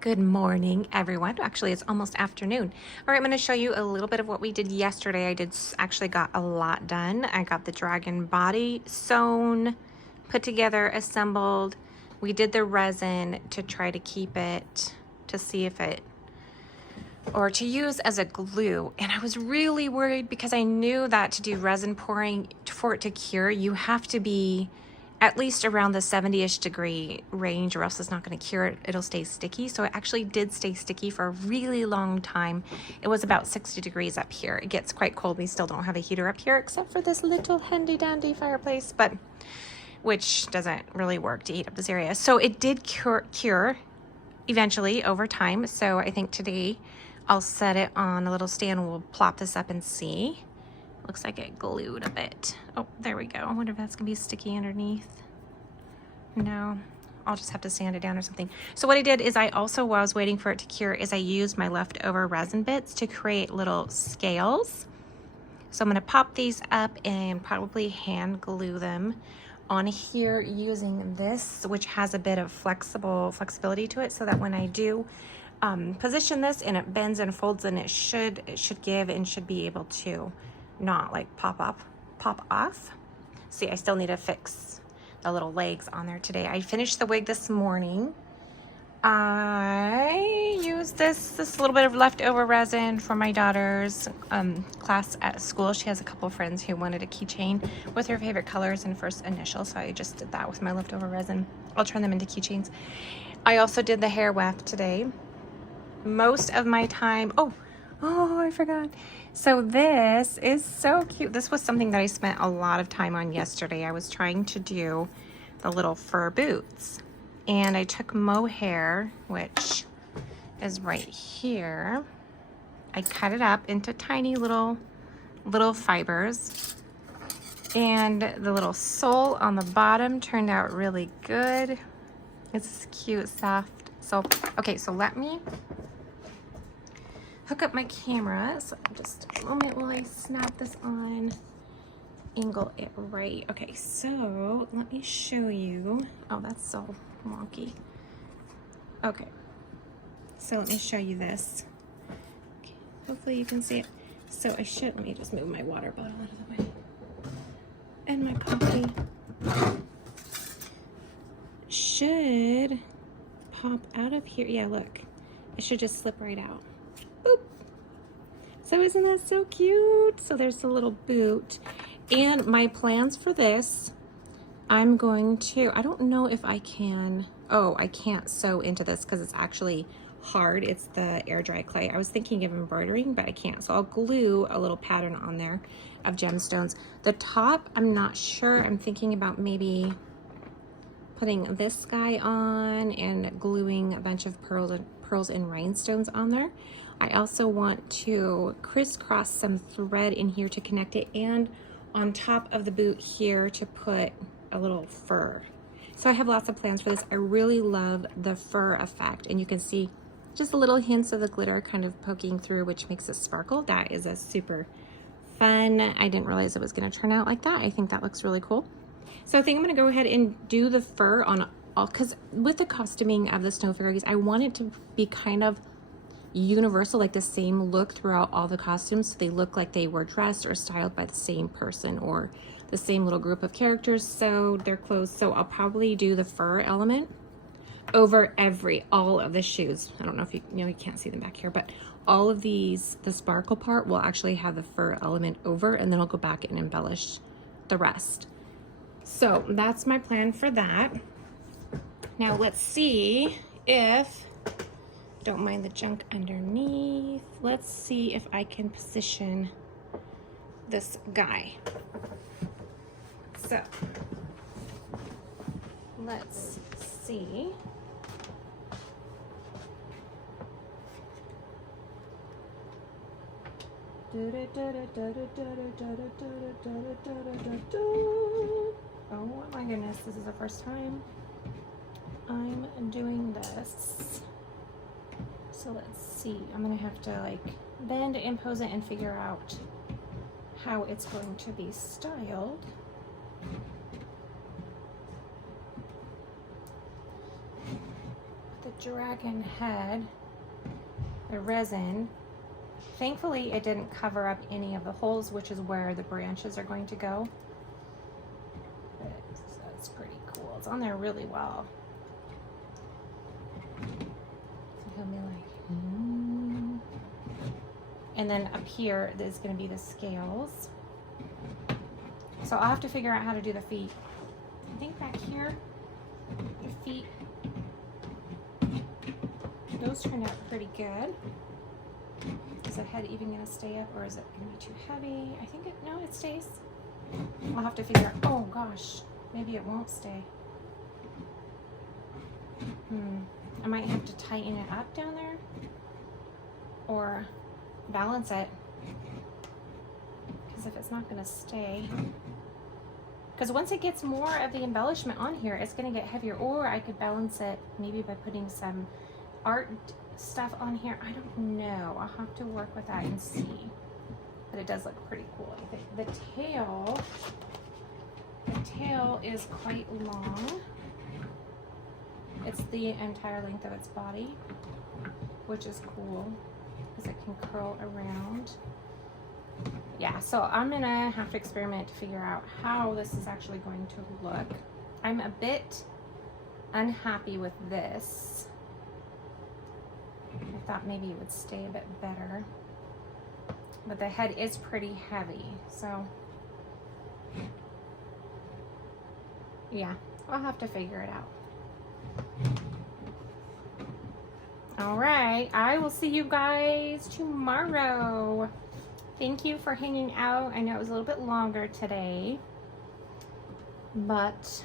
Good morning, everyone. Actually, it's almost afternoon. All right, I'm going to show you a little bit of what we did yesterday. Actually got a lot done. I got the dragon body sewn, put together, assembled. We did the resin to try to keep it, to see if it, or to use as a glue. And I was really worried because I knew that to do resin pouring, for it to cure, you have to be at least around the 70-ish degree range, or else it's not going to cure it. It'll stay sticky. So it actually did stay sticky for a really long time. It was about 60 degrees up here. It gets quite cold. We still don't have a heater up here except for this little handy dandy fireplace, but which doesn't really work to heat up this area. So it did cure eventually over time. So I think today I'll set it on a little stand and we'll plop this up and see. Looks like it glued a bit. Oh, there we go. I wonder if that's gonna be sticky underneath. No, I'll just have to sand it down or something. So what I did is I also, while I was waiting for it to cure, is I used my leftover resin bits to create little scales. So I'm gonna pop these up and probably hand glue them on here using this, which has a bit of flexibility to it, so that when I do position this and it bends and folds, and it should give and should be able to not like pop off. See, I still need to fix the little legs on there today. I finished the wig this morning. I used this little bit of leftover resin for my daughter's class at school. She has a couple of friends who wanted a keychain with her favorite colors and first initial, so I just did that with my leftover resin. I'll turn them into keychains. I also did the hair weft today. Most of my time, oh, I forgot. So this is so cute. This was something that I spent a lot of time on yesterday. I was trying to do the little fur boots, and I took mohair, which is right here. I cut it up into tiny little fibers, and the little sole on the bottom turned out really good. It's cute, soft. So, okay, so let me hook up my camera. So just a moment while I snap this on, angle it right. Okay, so let me show you. Oh, that's so wonky. Okay, so let me show you this. Okay, hopefully you can see it. So let me just move my water bottle out of the way. And my coffee should pop out of here. Yeah, look, it should just slip right out. Boop. So isn't that so cute? So there's the little boot. And my plans for this, I'm going to, I don't know if I can, oh, I can't sew into this because it's actually hard. It's the air dry clay. I was thinking of embroidering, but I can't. So I'll glue a little pattern on there of gemstones. The top, I'm not sure. I'm thinking about maybe putting this guy on and gluing a bunch of pearls and rhinestones on there. I also want to crisscross some thread in here to connect it, and on top of the boot here to put a little fur. So I have lots of plans for this. I really love the fur effect, and you can see just a little hints of the glitter kind of poking through, which makes it sparkle. That is a super fun. I didn't realize it was going to turn out like that. I think that looks really cool. So I think I'm going to go ahead and do the fur on all, because with the costuming of the snow fairies, I want it to be kind of universal, like the same look throughout all the costumes, so they look like they were dressed or styled by the same person or the same little group of characters, so their clothes. So I'll probably do the fur element over all of the shoes. I don't know if you can't see them back here, but all of these, the sparkle part will actually have the fur element over, and then I'll go back and embellish the rest. So that's my plan for that. Now let's see if, don't mind the junk underneath, let's see if I can position this guy. So let's see. Oh my goodness, this is the first time I'm doing this. So let's see, I'm gonna have to like bend and pose it and figure out how it's going to be styled. The dragon head, the resin. Thankfully, it didn't cover up any of the holes, which is where the branches are going to go. But it's pretty cool. It's on there really well. So he'll be like, And then up here is going to be the scales. So I'll have to figure out how to do the feet. I think back here, the feet, those turned out pretty good. Is the head even going to stay up, or is it going to be too heavy? I think no, it stays. I'll have to figure out, oh gosh, maybe it won't stay. I might have to tighten it up down there, or balance it, because if it's not going to stay, because once it gets more of the embellishment on here, it's going to get heavier. Or I could balance it maybe by putting some art stuff on here. I don't know. I'll have to work with that and see. But it does look pretty cool, I think. The tail is quite long. It's the entire length of its body, which is cool because it can curl around. Yeah, so I'm gonna have to experiment to figure out how this is actually going to look. I'm a bit unhappy with this. I thought maybe it would stay a bit better, but the head is pretty heavy, so yeah, I'll have to figure it out. All right, I will see you guys tomorrow. Thank you for hanging out. I know it was a little bit longer today, but